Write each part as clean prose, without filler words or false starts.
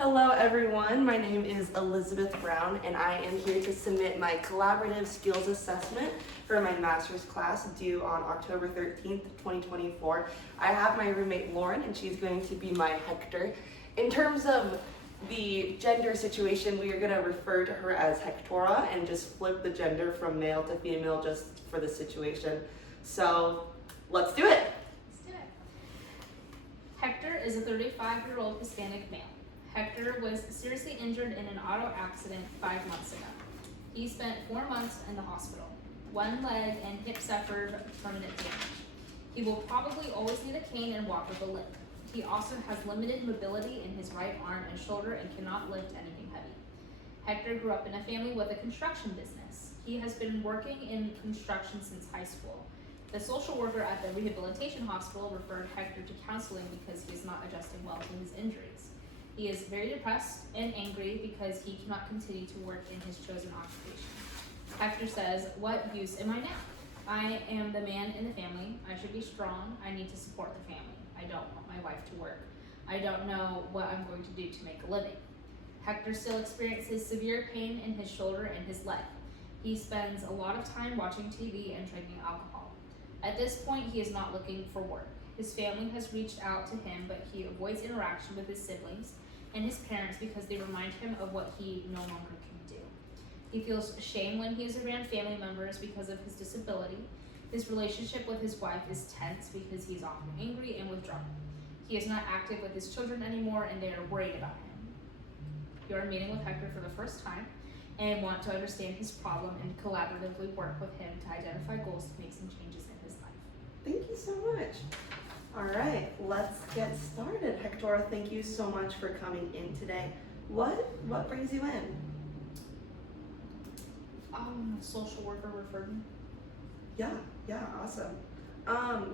Hello everyone, my name is Elizabeth Brown and I am here to submit my collaborative skills assessment for my master's class due on October 13th, 2024. I have my roommate Lauren and she's going to be my Hector. In terms of the gender situation, we are going to refer to her as Hectora and just flip the gender from male to female just for the situation. So let's do it. Let's do it. Hector is a 35-year-old Hispanic male. Hector was seriously injured in an auto accident 5 months ago. He spent 4 months in the hospital. One leg and hip suffered permanent damage. He will probably always need a cane and walk with a limp. He also has limited mobility in his right arm and shoulder and cannot lift anything heavy. Hector grew up in a family with a construction business. He has been working in construction since high school. The social worker at the rehabilitation hospital referred Hector to counseling because he is not adjusting well to his injuries. He is very depressed and angry because he cannot continue to work in his chosen occupation. Hector says, "What use am I now? I am the man in the family. I should be strong. I need to support the family. I don't want my wife to work. I don't know what I'm going to do to make a living." Hector still experiences severe pain in his shoulder and his leg. He spends a lot of time watching TV and drinking alcohol. At this point, he is not looking for work. His family has reached out to him, but he avoids interaction with his siblings and his parents because they remind him of what he no longer can do. He feels shame when he is around family members because of his disability. His relationship with his wife is tense because he is often angry and withdrawn. He is not active with his children anymore and they are worried about him. You are meeting with Hector for the first time and want to understand his problem and collaboratively work with him to identify goals to make some changes in his life. Thank you so much. All right, let's get started. Hectora, thank you so much for coming in today. What brings you in? A social worker referred me. Yeah, awesome.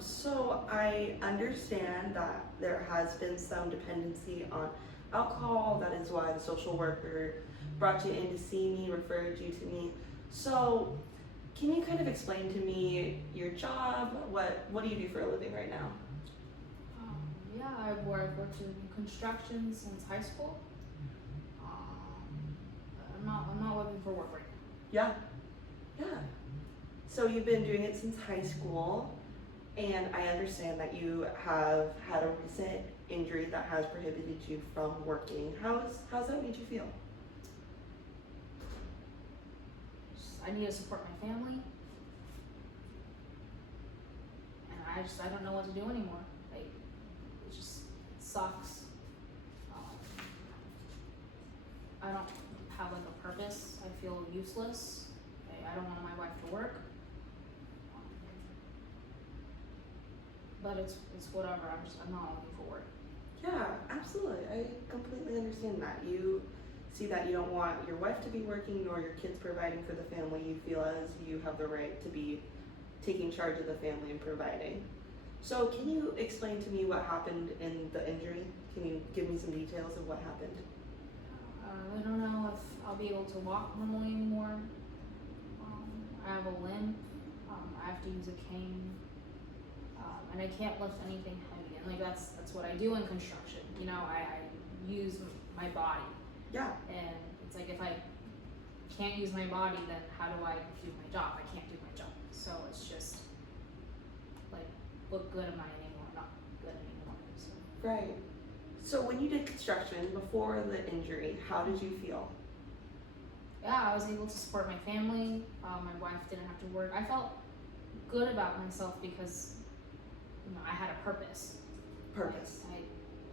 So I understand that there has been some dependency on alcohol. That is why the social worker brought you in to see me, referred you to me. So can you kind of explain to me your job? What do you do for a living right now? I've worked in construction since high school. I'm not looking for work right now. Yeah. So you've been doing it since high school, and I understand that you have had a recent injury that has prohibited you from working. How's that made you feel? I need to support my family, and I don't know what to do anymore. It sucks. I don't have a purpose. I feel useless. I don't want my wife to work. But it's whatever. I'm not looking for work. Yeah, absolutely. I completely understand that. You see that you don't want your wife to be working nor your kids providing for the family. You feel as you have the right to be taking charge of the family and providing. So can you explain to me what happened in the injury? Can you give me some details of what happened? I don't know if I'll be able to walk normally anymore. I have a limp. I have to use a cane. And I can't lift anything heavy. And that's what I do in construction. You know, I use my body. Yeah. And it's like if I can't use my body, then how do I do my job? I can't do my job. So it's just like, what good am I anymore? Not good anymore. So. Right. So when you did construction before the injury, how did you feel? Yeah, I was able to support my family. My wife didn't have to work. I felt good about myself because I had a purpose.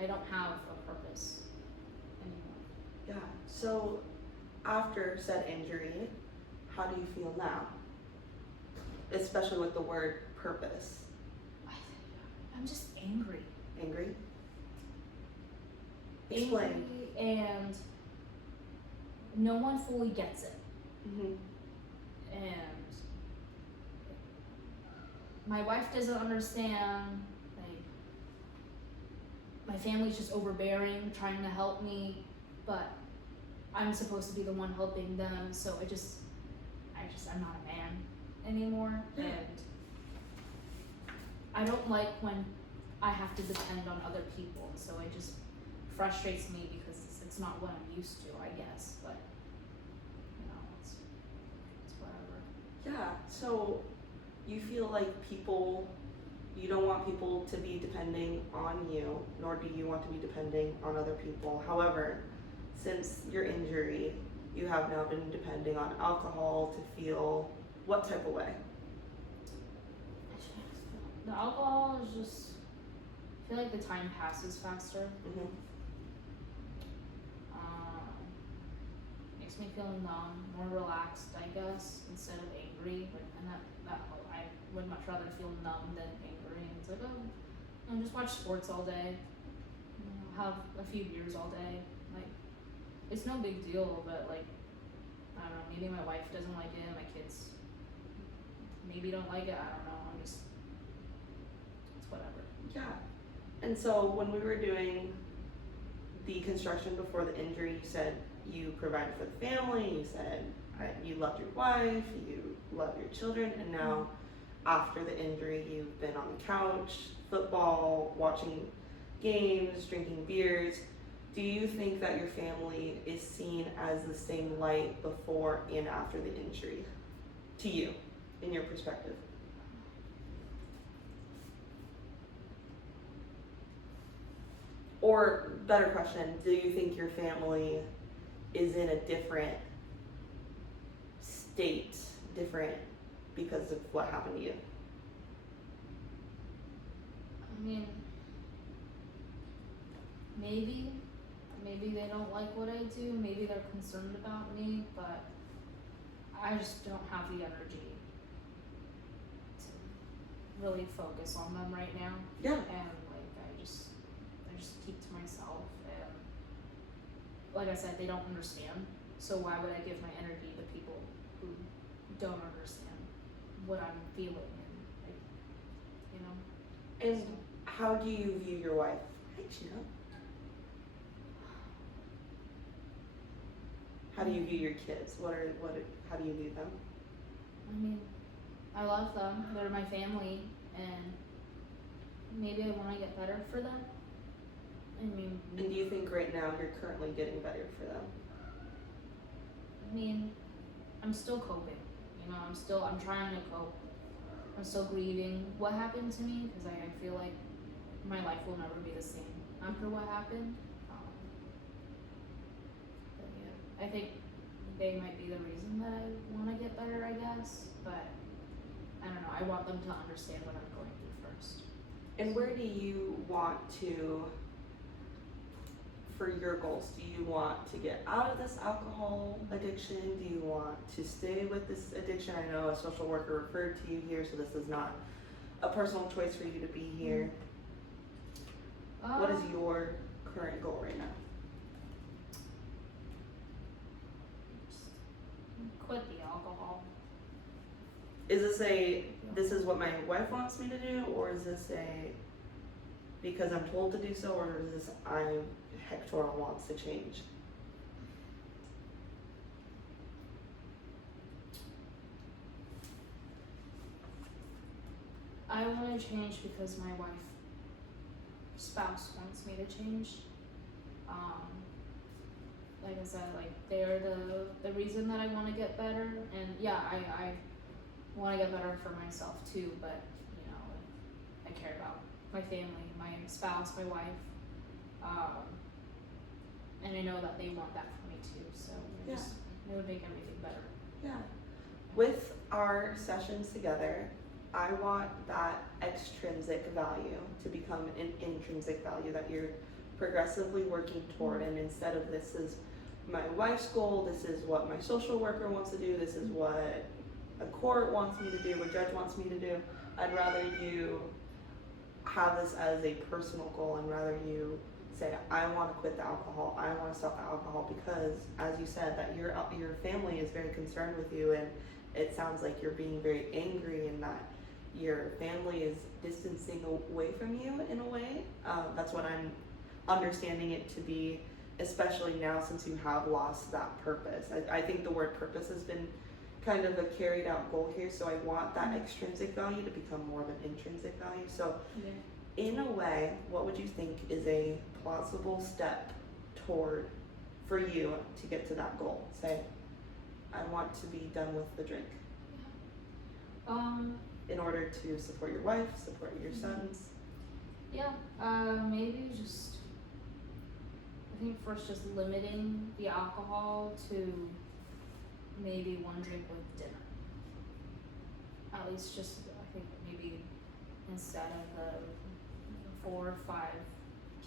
I don't have a purpose anymore. Yeah. So after said injury, how do you feel now? Especially with the word purpose. I'm just angry. Angry? Explain. Angry, and no one fully gets it. Mm-hmm. And my wife doesn't understand. My family's just overbearing, trying to help me, but I'm supposed to be the one helping them. So I'm not a man anymore. Yeah. And I don't like when I have to depend on other people. So it just frustrates me because it's it's not what I'm used to, I guess, but you know, it's whatever. Yeah, so you feel like you don't want people to be depending on you, nor do you want to be depending on other people. However, since your injury, you have now been depending on alcohol to feel what type of way? The alcohol is just, I feel like the time passes faster. Mm-hmm. Makes me feel numb, more relaxed, I guess, instead of angry. And that I would much rather feel numb than angry. And it's like, oh, you know, just watch sports all day, you know, have a few beers all day. Like, it's no big deal, but like, I don't know, maybe my wife doesn't like it, my kids maybe don't like it, I don't know, it's whatever. Yeah. And so when we were doing the construction before the injury, you said you provided for the family, you said you loved your wife, you love your children, and now after the injury, you've been on the couch, football, watching games, drinking beers. Do you think that your family is seen as the same light before and after the injury to you, in your perspective? Or better question, do you think your family is in a different state, different because of what happened to you? I mean, maybe they don't like what I do, maybe they're concerned about me, but I just don't have the energy to really focus on them right now. Yeah. And like I just keep to myself, and like I said, they don't understand, so why would I give my energy to people who don't understand what I'm feeling, and like, you know. And how do you view your wife? Hi, Gina. How do you view your kids? How do you view them? I mean, I love them, they're my family, and maybe I want to get better for them. I mean, And do you think right now you're currently getting better for them? I'm still coping, you know, I'm trying to cope. I'm still grieving what happened to me, because I feel like my life will never be the same after what happened. But yeah, I think they might be the reason that I want to get better, I guess, but I don't know, I want them to understand what I'm going through first. And where do you want to, for your goals, do you want to get out of this alcohol addiction? Do you want to stay with this addiction? I know a social worker referred to you here, so this is not a personal choice for you to be here. What is your current goal right now? Quit the alcohol. Is this is what my wife wants me to do, or is this because I'm told to do so, or is this Hector wants to change? I want to change because my spouse wants me to change. Like I said, like they're the reason that I want to get better, and yeah, I want to get better for myself too, but you know, I care about my family, my spouse, my wife, and I know that they want that for me too, so it would make everything better. Yeah. With our sessions together, I want that extrinsic value to become an intrinsic value that you're progressively working toward, and instead of this is my wife's goal, this is what my social worker wants to do, this is what a court wants me to do, a judge wants me to do, I'd rather you have this as a personal goal, and rather you say, I want to quit the alcohol, I want to stop the alcohol, because as you said, that your family is very concerned with you, and it sounds like you're being very angry and that your family is distancing away from you in a way. That's what I'm understanding it to be, especially now since you have lost that purpose. I think the word purpose has been kind of a carried out goal here, so I want that extrinsic value to become more of an intrinsic value. So in a way, what would you think is a plausible step toward for you to get to that goal? Say, I want to be done with the drink. In order to support your wife, support your sons. Yeah, maybe just, I think first just limiting the alcohol to maybe one drink with dinner. At least just, I think maybe instead of the 4 or 5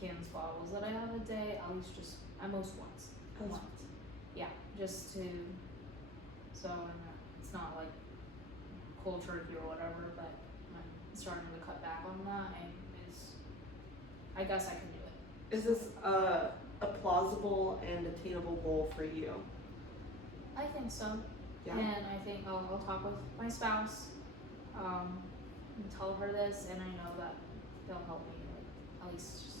cans bottles that I have a day, at least just, at most once. Once. Yeah, just to, so it's not like cold turkey or whatever, but I'm starting to cut back on that, and I guess I can do it. Is this a plausible and attainable goal for you? I think so. Yeah. And I think I'll talk with my spouse, and tell her this, and I know that they'll help me, like, at least just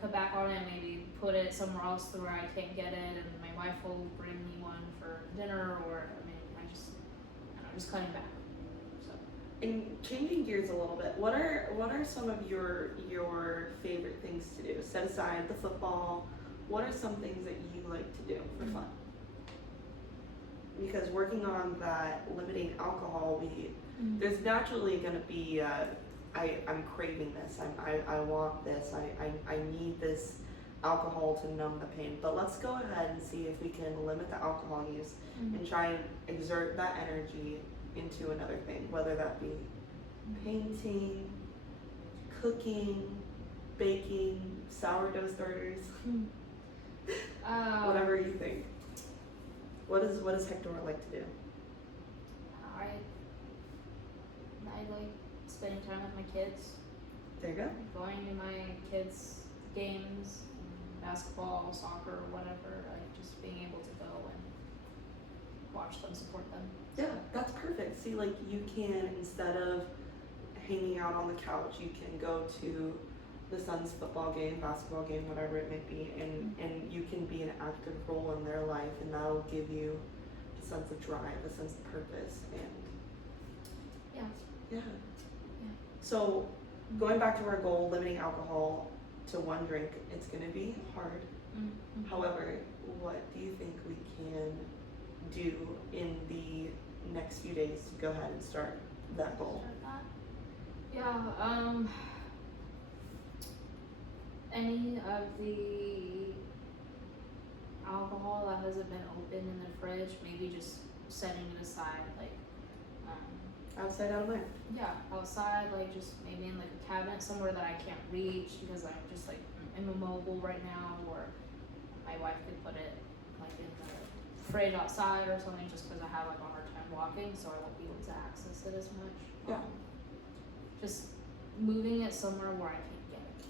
cut back on it, maybe put it somewhere else where I can't get it, and my wife will bring me one for dinner, or I mean, I don't know, just cutting back. So. And changing gears a little bit, what are some of your favorite things to do? Set aside the football. What are some things that you like to do for fun? Because working on that limiting alcohol, there's naturally going to be I'm craving this. I want this. I need this alcohol to numb the pain. But let's go ahead and see if we can limit the alcohol use and try and exert that energy into another thing, whether that be painting, cooking, baking, sourdough starters, whatever you think. What does Hector like to do? I like spending time with my kids. There you go. Going to my kids' games, basketball, soccer, whatever. Like just being able to go and watch them, support them. Yeah, that's perfect. See, like you can, instead of hanging out on the couch, you can go to the son's football game, basketball game, whatever it may be, and you can be an active role in their life, and that'll give you a sense of drive, a sense of purpose, and yeah. So going back to our goal, limiting alcohol to one drink, it's going to be hard. However, what do you think we can do in the next few days to go ahead and start that goal? Any of the alcohol that hasn't been opened in the fridge, maybe just setting it aside, like Outside, out of mind. Yeah, outside, like just maybe in like a cabinet somewhere that I can't reach because I'm just like immobile right now, or my wife could put it like in the fridge outside or something, just because I have like a hard time walking, so I won't be able to access it as much. Yeah. Just moving it somewhere where I can get it.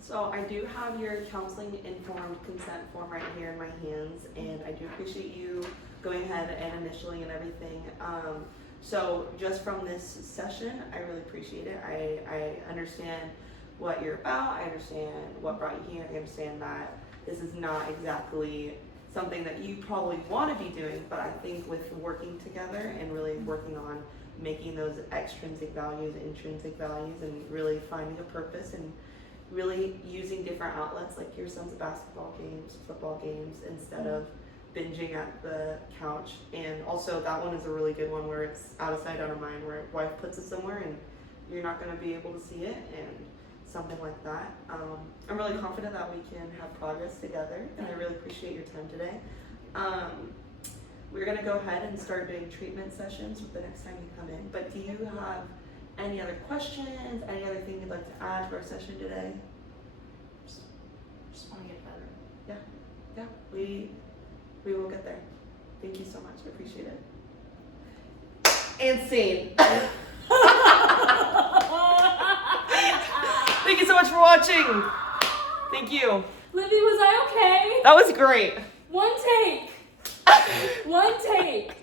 So I do have your counseling informed consent form right here in my hands, and I do appreciate you going ahead and initialing and everything. So just from this session, I really appreciate it. I understand what you're about. I understand what brought you here. I understand that this is not exactly something that you probably want to be doing, but I think with working together and really working on making those extrinsic values, intrinsic values, and really finding a purpose and really using different outlets like your son's basketball games, football games, instead of binging at the couch. And also that one is a really good one where it's out of sight, out of mind, where wife puts it somewhere and you're not going to be able to see it, and something like that. I'm really confident that we can have progress together, and I really appreciate your time today. We're going to go ahead and start doing treatment sessions the next time you come in, but do you have any other questions, any other thing you'd like to add to our session today? Just want to get better. Yeah, we will get there. Thank you so much. I appreciate it. And scene. Thank you so much for watching. Thank you. Libby, was I okay? That was great. One take. One take.